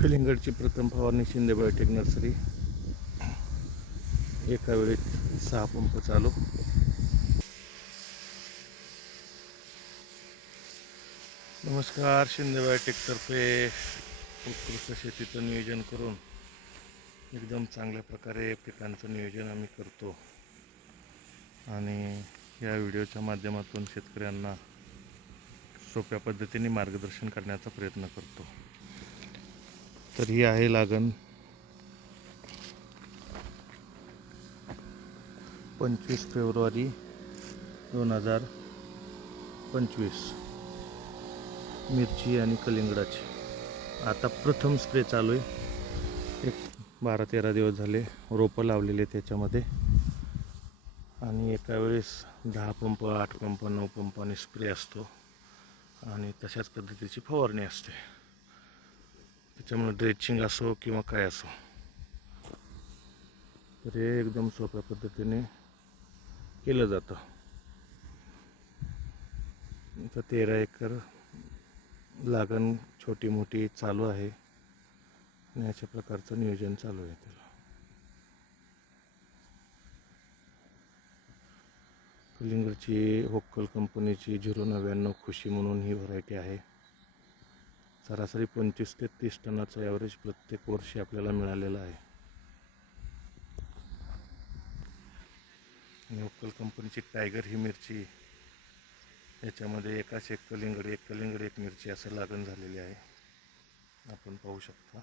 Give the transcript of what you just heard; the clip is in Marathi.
कलिंगडची प्रथम फवारणी शिंदे बायोटेक नर्सरी. एका वेळी 6 पंप चालू. नमस्कार. शिंदे बायोटेकतर्फे उत्कृष्ट शेतीचं नियोजन करून एकदम चांगल्या प्रकारे पिकांचं नियोजन आम्ही करतो आणि या व्हिडिओच्या माध्यमातून शेतकऱ्यांना सोप्या पद्धतीने मार्गदर्शन करण्याचा प्रयत्न करतो. तर ही आहे लागण 25 फेब्रुवारी 2025 मिरची आणि कलिंगडाची. आता प्रथम स्प्रे चालू आहे. एक 12-13 दिवस झाले रोपं लावलेले त्याच्यामध्ये आणि एका वेळेस 10 पंप 8 पंप 9 पंपाने स्प्रे असतो आणि तशाच पद्धतीची फवारणी असते. त्याच्यामुळे ड्रेचिंग असो किंवा काय असो, तर हे एकदम सोप्या पद्धतीने केलं जातं. आता 13 एकर लागण छोटी मोठी चालू आहे आणि अशा प्रकारचं नियोजन चालू आहे. त्याला कलिंगडची होक्कल कंपनीची 099 खुशी म्हणून ही व्हरायटी आहे. सरासरी 25 ते 30 टनाचं ॲव्हरेज प्रत्येक वर्षी आपल्याला मिळालेलं आहे. आणि होक्कल कंपनीची टायगर ही मिरची, याच्यामध्ये एक कलिंगड एक मिरची असं लागण झालेली आहे. आपण पाहू शकता.